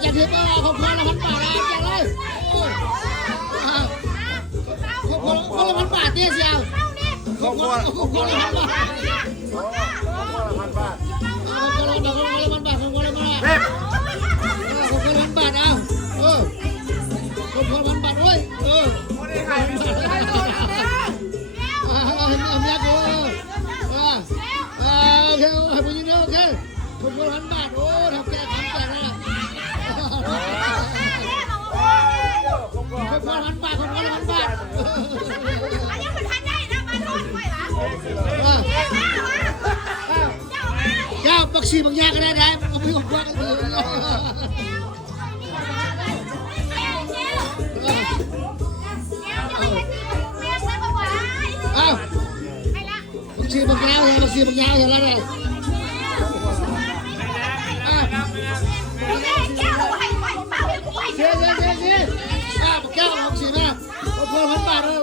แจกทิปครบคนละ1,000 บาทนะแจกเลยคนละ1,000 บาทเนี่ยเชียวครบคนละ1,000 บาทคนละ1,000 บาทคนละ1,000 บาทคนละ1,000 บาทเอาคนละ1,000 บาทเว้ยเอาเมียกูโอเคให้ผู้หญิงโอเคคนละ1,000 บาทโอ้ทำแก่ทำแก่เลยคนละ1,000 บาทคนละ1,000 บาทอันนี้มันทันได้นะมาโทษไปละเจ้าบักชีบางอย่างก็ได้นะเอาไปของกว้างกันเลยเอาบักชีบางยาวเลยบักชีบางยาวเลยแล้วเลยเสียบักแก้วบักชีนะคนละ1,000 บาทเลย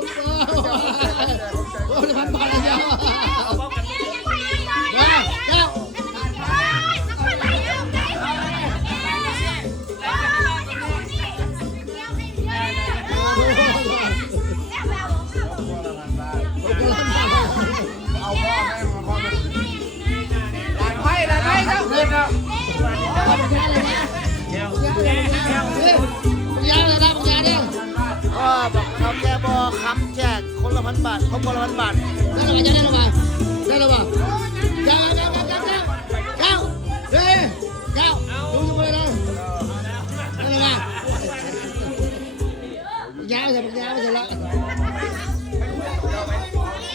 คนละ1,000 บาทเลยเดียวแก้วบอกเขาแกบอกคำแจกคนละ1,000 บาทเขาคนละ1,000 บาทได้หรือเปล่าจะได้หรือเปล่า